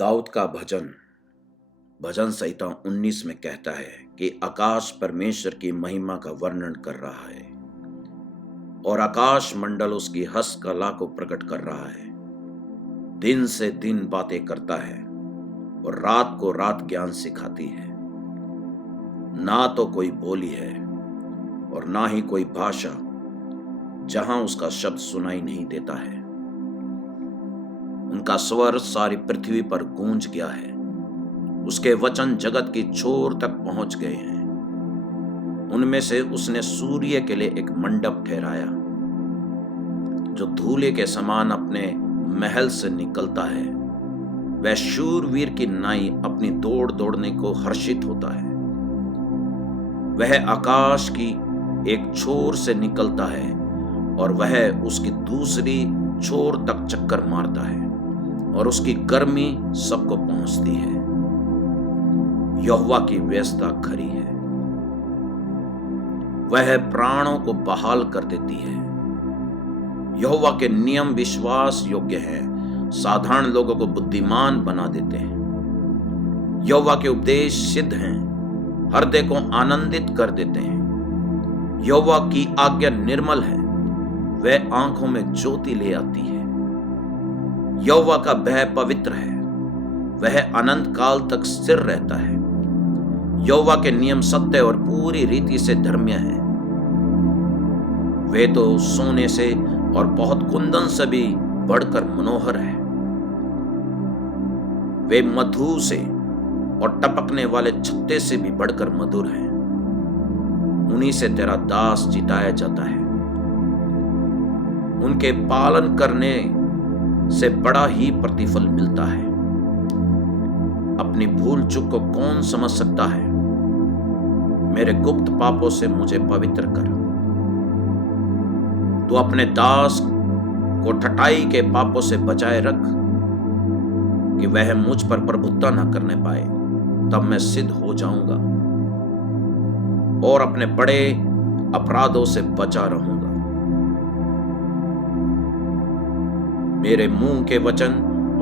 दाऊद का भजन भजन संहिता 19 में कहता है कि आकाश परमेश्वर की महिमा का वर्णन कर रहा है और आकाश मंडल उसकी हंस कला को प्रकट कर रहा है। दिन से दिन बातें करता है और रात को रात ज्ञान सिखाती है। ना तो कोई बोली है और ना ही कोई भाषा जहां उसका शब्द सुनाई नहीं देता है। उनका स्वर सारी पृथ्वी पर गूंज गया है। उसके वचन जगत की छोर तक पहुंच गए हैं। उनमें से उसने सूर्य के लिए एक मंडप ठहराया जो धूले के समान अपने महल से निकलता है। वह शूरवीर की नाई अपनी दौड़ दौड़ने को हर्षित होता है। वह आकाश की एक छोर से निकलता है और वह उसकी दूसरी छोर तक चक्कर मारता है और उसकी गर्मी सबको पहुंचती है। यहोवा की व्यवस्था खरी है, वह प्राणों को बहाल कर देती है। यहोवा के नियम विश्वास योग्य हैं, साधारण लोगों को बुद्धिमान बना देते हैं। यहोवा के उपदेश सिद्ध हैं, हृदय को आनंदित कर देते हैं। यहोवा की आज्ञा निर्मल है, वह आंखों में ज्योति ले आती है। यहोवा का भय पवित्र है, वह अनंत काल तक स्थिर रहता है। यहोवा के नियम सत्य और पूरी रीति से धर्म्य है। वे तो सोने से और बहुत कुंदन से भी बढ़कर मनोहर है। वे मधु से और टपकने वाले छत्ते से भी बढ़कर मधुर है। उन्हीं से तेरा दास जिताया जाता है। उनके पालन करने से बड़ा ही प्रतिफल मिलता है। अपनी भूल चूक को कौन समझ सकता है? मेरे गुप्त पापों से मुझे पवित्र कर। तू अपने दास को ठठाई के पापों से बचाए रख कि वह मुझ पर प्रभुत्व न करने पाए। तब मैं सिद्ध हो जाऊंगा और अपने बड़े अपराधों से बचा रहूंगा। मेरे मुंह के वचन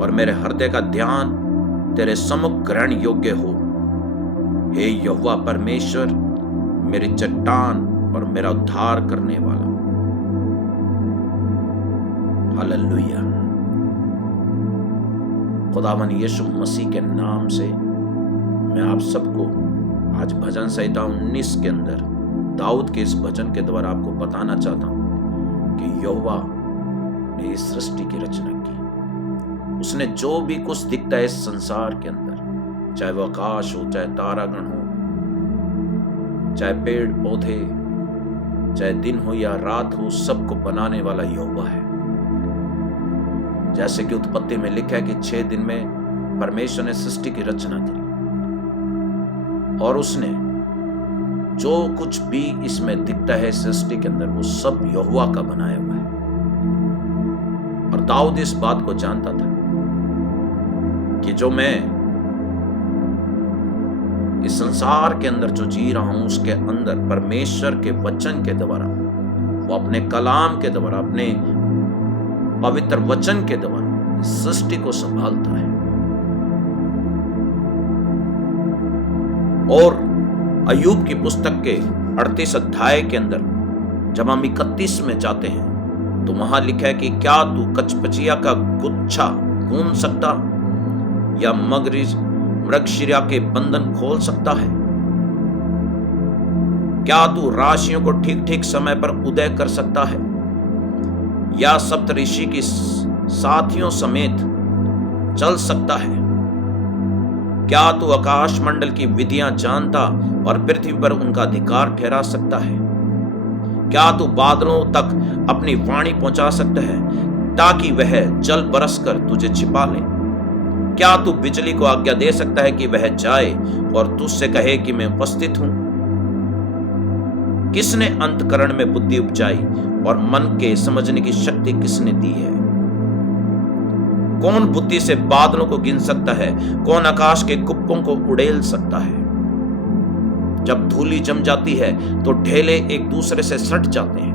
और मेरे हृदय का ध्यान तेरे सम्मुख ग्रहण योग्य हो। हे यहोवा परमेश्वर, मेरी चट्टान और मेरा उद्धार करने वाला। हालेलुया। खुदावन यीशु मसीह के नाम से मैं आप सबको आज भजन संहिता 19 के अंदर दाऊद के इस भजन के द्वारा आपको बताना चाहता हूं कि यहोवा ने इस सृष्टि की रचना की। उसने जो भी कुछ दिखता है इस संसार के अंदर, चाहे वो आकाश हो, चाहे तारागण हो, चाहे पेड़ पौधे, चाहे दिन हो या रात हो, सबको बनाने वाला यहोवा है। जैसे कि उत्पत्ति में लिखा है कि 6 दिन में परमेश्वर ने सृष्टि की रचना करी और उसने जो कुछ भी इसमें दिखता है सृष्टि के अंदर, वो सब यहोवा का बनाया हुआ है। और दाऊद इस बात को जानता था कि जो मैं इस संसार के अंदर जो जी रहा हूं, उसके अंदर परमेश्वर के वचन के द्वारा, वो अपने कलाम के द्वारा, अपने पवित्र वचन के द्वारा इस सृष्टि को संभालता है। और अय्यूब की पुस्तक के 38 अध्याय के अंदर जब हम 31 में जाते हैं तो वहां लिखा है कि क्या तू कचपचिया का गुच्छा गूंथ सकता या मृगशिरा के बंधन खोल सकता है? क्या तू राशियों को ठीक ठीक समय पर उदय कर सकता है या सप्तऋषि की साथियों समेत चल सकता है? क्या तू आकाश मंडल की विधियां जानता और पृथ्वी पर उनका अधिकार ठहरा सकता है? क्या तू बादलों तक अपनी वाणी पहुंचा सकता है ताकि वह जल बरस कर तुझे छिपा ले? क्या तू बिजली को आज्ञा दे सकता है कि वह जाए और तुझसे कहे कि मैं उपस्थित हूं? किसने अंतकरण में बुद्धि उपजाई और मन के समझने की शक्ति किसने दी है? कौन बुद्धि से बादलों को गिन सकता है? कौन आकाश के कुप्पों को उड़ेल सकता है? जब धूली जम जाती है तो ढेले एक दूसरे से सट जाते हैं।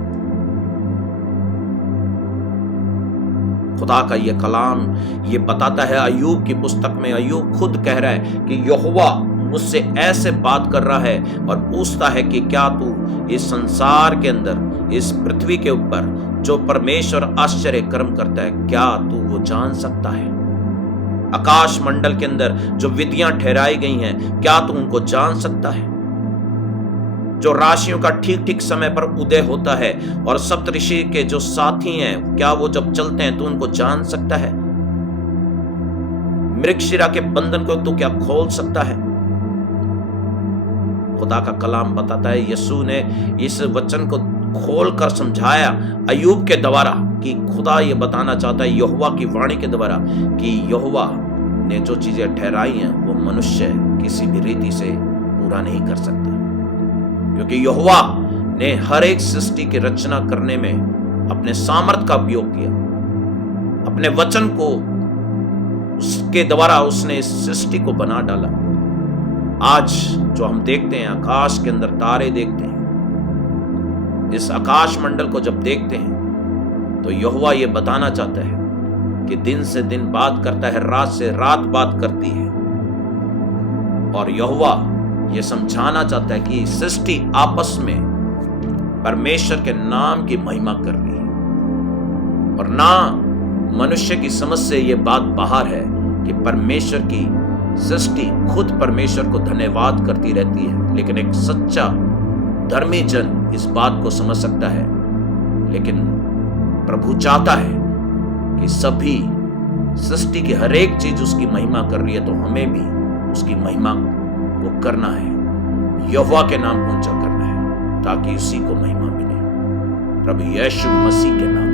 खुदा का ये कलाम ये बताता है, अय्यूब की पुस्तक में अय्यूब खुद कह रहा है कि यहोवा मुझसे ऐसे बात कर रहा है और पूछता है कि क्या तू इस संसार के अंदर, इस पृथ्वी के ऊपर जो परमेश्वर आश्चर्य कर्म करता है, क्या तू वो जान सकता है? आकाश मंडल के अंदर जो विधियां ठहराई गई हैं, क्या तू उनको जान सकता है? जो राशियों का ठीक ठीक समय पर उदय होता है और सप्तऋषि के जो साथी हैं, क्या वो जब चलते हैं तो उनको जान सकता है? मृगशिरा के बंधन को तू क्या खोल सकता है? खुदा का कलाम बताता है, यीशु ने इस वचन को खोलकर समझाया अय्यूब के द्वारा कि खुदा ये बताना चाहता है यहोवा की वाणी के द्वारा कि यहोवा ने जो चीजें ठहराई हैं वो मनुष्य किसी भी रीति से पूरा नहीं कर सकता, क्योंकि यहोवा ने हर एक सृष्टि की रचना करने में अपने सामर्थ का उपयोग किया। अपने वचन को उसके द्वारा उसने इस सृष्टि को बना डाला। आज जो हम देखते हैं, आकाश के अंदर तारे देखते हैं, इस आकाश मंडल को जब देखते हैं तो यहोवा ये बताना चाहता है कि दिन से दिन बात करता है, रात से रात बात करती है, और यहोवा ये समझाना चाहता है कि सृष्टि आपस में परमेश्वर के नाम की महिमा कर रही है। और ना मनुष्य की समझ से ये बात बाहर है कि परमेश्वर की सृष्टि खुद परमेश्वर को धन्यवाद करती रहती है, लेकिन एक सच्चा धर्मी जन इस बात को समझ सकता है। लेकिन प्रभु चाहता है कि सभी सृष्टि की हर एक चीज उसकी महिमा कर रही है, तो हमें भी उसकी महिमा को करना है, यहोवा के नाम को ऊंचा करना है, ताकि उसी को महिमा मिले। प्रभु यीशु मसीह के नाम में।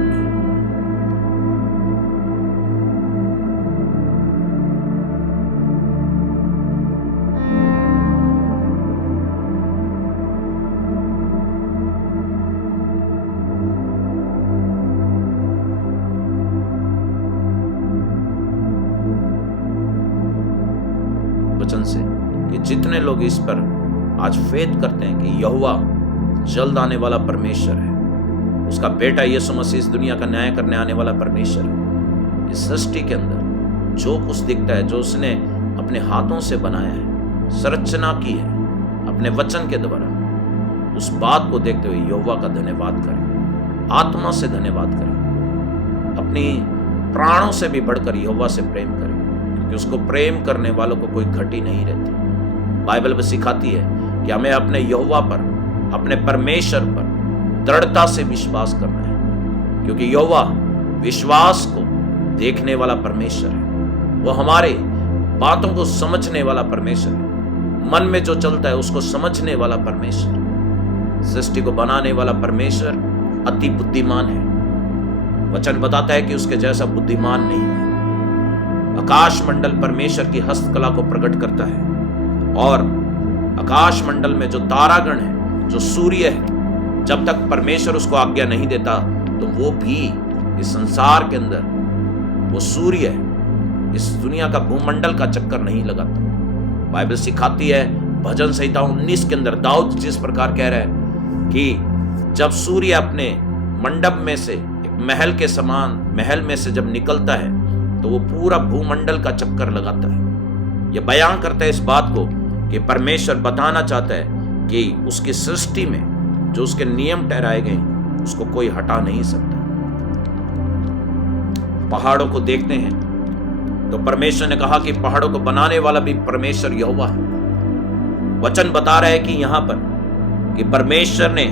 वचन से कि जितने लोग इस पर आज फेथ करते हैं कि यहोवा जल्द आने वाला परमेश्वर है, उसका बेटा यीशु मसीह इस दुनिया का न्याय करने आने वाला परमेश्वर है, इस सृष्टि के अंदर जो कुछ दिखता है, जो उसने अपने हाथों से बनाया है, संरचना की है अपने वचन के द्वारा, उस बात को देखते हुए यहोवा का धन्यवाद करें, आत्मा से धन्यवाद करें, अपनी प्राणों से भी बढ़कर यहोवा से प्रेम करें, क्योंकि उसको प्रेम करने वालों को कोई घटी नहीं रहती। बाइबल में सिखाती है कि हमें अपने यहोवा पर, अपने परमेश्वर पर दृढ़ता से विश्वास करना है, क्योंकि यहोवा विश्वास को देखने वाला परमेश्वर है। वो हमारे बातों को समझने वाला परमेश्वर है। मन में जो चलता है उसको समझने वाला परमेश्वर है। सृष्टि को बनाने वाला परमेश्वर अति बुद्धिमान है। वचन बताता है कि उसके जैसा बुद्धिमान नहीं है। आकाश मंडल परमेश्वर की हस्तकला को प्रकट करता है, और आकाश मंडल में जो तारागण है, जो सूर्य है, जब तक परमेश्वर उसको आज्ञा नहीं देता तो वो भी इस संसार के अंदर, वो सूर्य है, इस दुनिया का भूमंडल का चक्कर नहीं लगाता। बाइबल सिखाती है भजन संहिता 19 के अंदर दाऊद जिस प्रकार कह रहा है कि जब सूर्य अपने मंडप में से, एक महल के समान महल में से जब निकलता है तो वो पूरा भूमंडल का चक्कर लगाता है। ये बयान करता है इस बात को कि परमेश्वर बताना चाहता है कि उसकी सृष्टि में जो उसके नियम ठहराए गए उसको कोई हटा नहीं सकता। पहाड़ों को देखते हैं तो परमेश्वर ने कहा कि पहाड़ों को बनाने वाला भी परमेश्वर यहोवा है। वचन बता रहा है कि यहां पर कि परमेश्वर ने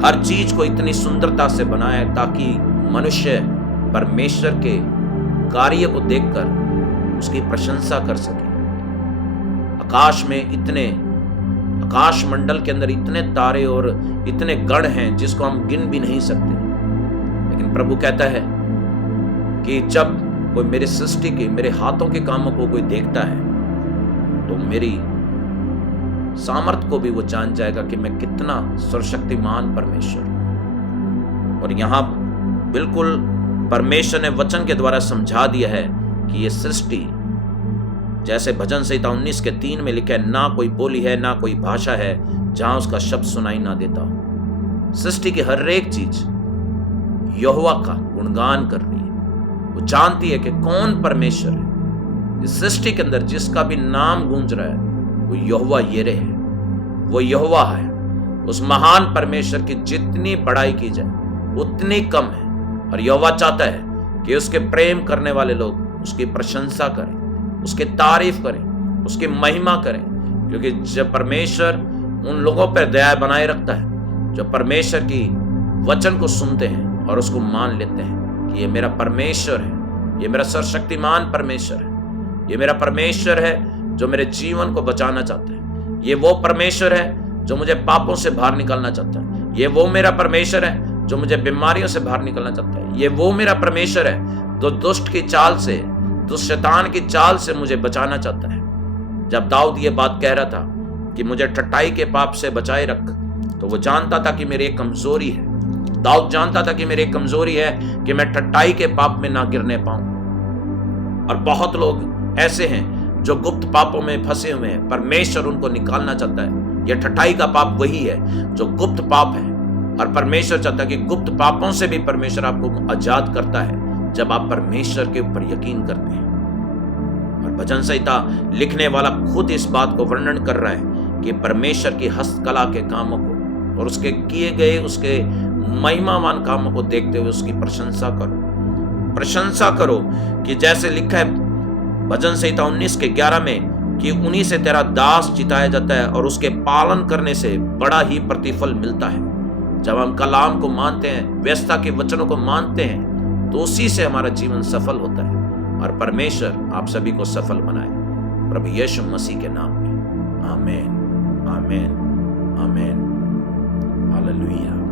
हर चीज को इतनी सुंदरता से बनाया है ताकि मनुष्य परमेश्वर के कार्य को देखकर उसकी प्रशंसा कर सके। आकाश में इतने, आकाश मंडल के अंदर इतने तारे और इतने गण हैं जिसको हम गिन भी नहीं सकते, लेकिन प्रभु कहता है कि जब कोई मेरी सृष्टि के, मेरे हाथों के कामों को कोई देखता है तो मेरी सामर्थ को भी वो जान जाएगा कि मैं कितना सर्वशक्तिमान परमेश्वर। और यहां बिल्कुल परमेश्वर ने वचन के द्वारा समझा दिया है कि ये सृष्टि, जैसे भजन संहिता 19 के 3 में लिखा है, ना कोई बोली है ना कोई भाषा है जहां उसका शब्द सुनाई ना देता हो। सृष्टि की हर एक चीज यहोवा का गुणगान कर रही है। वो जानती है कि कौन परमेश्वर है। इस सृष्टि के अंदर जिसका भी नाम गूंज रहा है वो यहोवा यिरे है, वो यहोवा है। उस महान परमेश्वर की जितनी बड़ाई की जाए उतनी कम है। और यहोवा चाहता है कि उसके प्रेम करने वाले लोग उसकी प्रशंसा करें, उसकी तारीफ करें, उसकी महिमा करें, क्योंकि जब परमेश्वर उन लोगों पर दया बनाए रखता है जो परमेश्वर की वचन को सुनते हैं और उसको मान लेते हैं कि ये मेरा परमेश्वर है, ये मेरा सर्वशक्तिमान परमेश्वर है, ये मेरा परमेश्वर है जो मेरे जीवन को बचाना चाहता है, ये वो परमेश्वर है जो मुझे पापों से बाहर निकालना चाहता है, ये वो मेरा परमेश्वर है जो मुझे बीमारियों से बाहर निकालना चाहता है, ये वो मेरा परमेश्वर है जो दुष्ट की चाल से, दुष्ट शैतान की चाल से मुझे बचाना चाहता है। जब दाऊद ये बात कह रहा था कि मुझे ठट्ठाई के पाप से बचाए रख, तो वो जानता था कि मेरी एक कमजोरी है। दाऊद जानता था कि मेरी एक कमजोरी है कि मैं ठट्ठाई के पाप में ना गिरने पाऊं। और बहुत लोग ऐसे हैं जो गुप्त पापों में फंसे हुए हैं, परमेश्वर उनको निकालना चाहता है। यह ठट्ठाई का पाप वही है जो गुप्त पाप है, और परमेश्वर चाहता है कि गुप्त पापों से भी परमेश्वर आपको आजाद करता है जब आप परमेश्वर के ऊपर यकीन करते हैं। और भजन संहिता लिखने वाला खुद इस बात को वर्णन कर रहा है कि परमेश्वर की हस्तकला के कामों को और उसके किए गए उसके महिमावान कामों को देखते हुए उसकी प्रशंसा करो कि जैसे लिखा है भजन संहिता 19:11 में कि उन्हीं से तेरा दास जिताया जाता है और उसके पालन करने से बड़ा ही प्रतिफल मिलता है। जब हम कलाम को मानते हैं, व्यवस्था के वचनों को मानते हैं, तो उसी से हमारा जीवन सफल होता है। और परमेश्वर आप सभी को सफल बनाए प्रभु यीशु मसीह के नाम में। आमीन, आमीन, आमीन। हालेलुया।